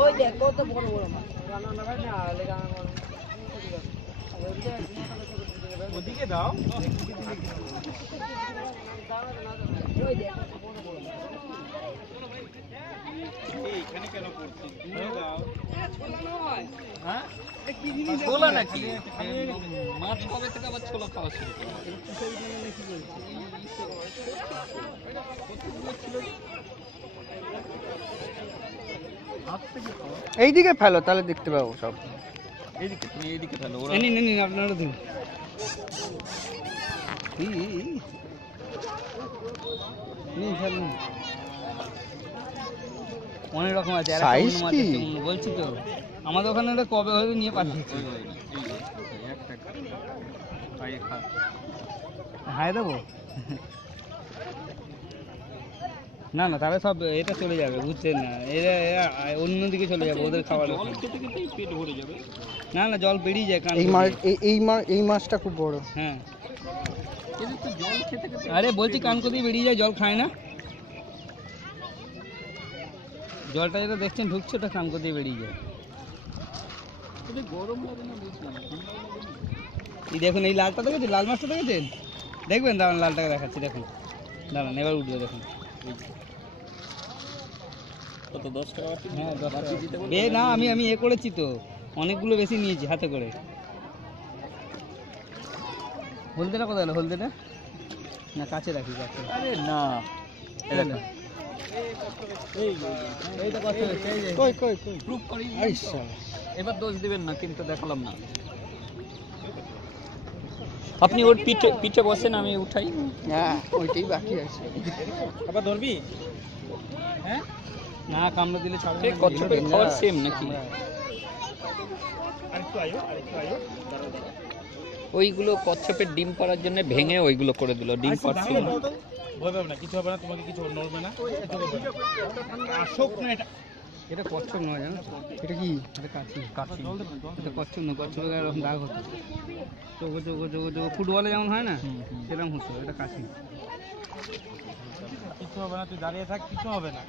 ওই দেখ কত বড় বড় মাছ। ওদিকে দাও। ওই দেখ কত বড় বড় মাছ। এইখানে কেন করছিস? দূরে দাও। ছোলা নয়। হ্যাঁ? ছোলা নাকি? মাছ কবে থেকে আবার ছোলা খাওয়া শুরু করলো? এইদিকে ফেলো তাহলে দেখতে পাবো সব। এইদিকে তুমি এইদিকে ফেলো, ওরা আপনারা দিন। অনেক রকম আছে। Size কি? বলছি তো আমাদের ওখানে কবে হয়তো নিয়ে পাঠিয়েছি। হাই দেবো না না, তাহলে সব এটা চলে যাবে, বুঝছেন না, এরা অন্যদিকে চলে যাবে ওদের খাবার। জল খেতে খেতেই পেট ভরে যাবে। না না, জল বেরিয়ে যায়। এই মাছটা খুব বড়। হ্যাঁ, এদের তো জল খেতে খেতে আরে বলছি কানকতি বেরিয়ে যায়, জল খায় না। জলটা যেটা দেখছেন ঢুকছে, ওটা কানকতি বেরিয়ে যায়। এদের গরম লাগে না বুঝলাম, ঠান্ডা লাগে না। এই দেখুন, এই লালটা দেখেছেন, লাল মাছটা দেখেছেন? দেখবেন, দাঁড়ান, লালটাকে দেখাচ্ছি, দেখুন, দাঁড়ান, এবার উঠবে, দেখুন। কত 10 টাকা বাটি? হ্যাঁ, 10 বাটি দিতে টাকা। বলবো? না, আমি করেছি তো, অনেকগুলো বেশি নিয়েছি হাতে করে। হলদেটা কোথায় গেল? হলদেটা না, কাছে রাখি, কাছে। আরে না, এইটা কষ্ট হচ্ছে, এই যে। প্রুফ করি। এই শালা। এবার দোষ দিবেন না, কিন্তু দেখালাম না। আপনি ওর পিঠে বসেন, আমি উঠাই। হ্যাঁ, ওইটাই বাকি আছে। আবার ধরবি? হ্যাঁ? না, কামড়ে দিলে ছাড়বে না। কচ্ছপের খাবার সেম নাকি? আরেকটু আয়ো। ওইগুলো কচ্ছপের ডিম পাড়ার জন্য ভেঙে ওইগুলো করে দিল, ডিম পাড়ছিল না। ভয় পাবে না, কিছু হবে না, তোমাকে কিছু নড়বে না। আসুক না এটা। এটা কচ্ছপ নয়, জানো তো? এটা কি? এটা কাছি। এটা কচ্ছপ নয়, কচ্ছপের গায়ে এরকম দাগ হতো। চোখো চোখো চোখো চোখো ফুটবলে যেমন হয় না, সেরকম হতো। এটা কাছি। কিছু হবে না, তুই দাঁড়িয়ে থাক, কিছু হবে না।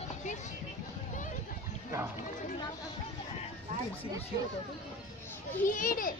He ate it.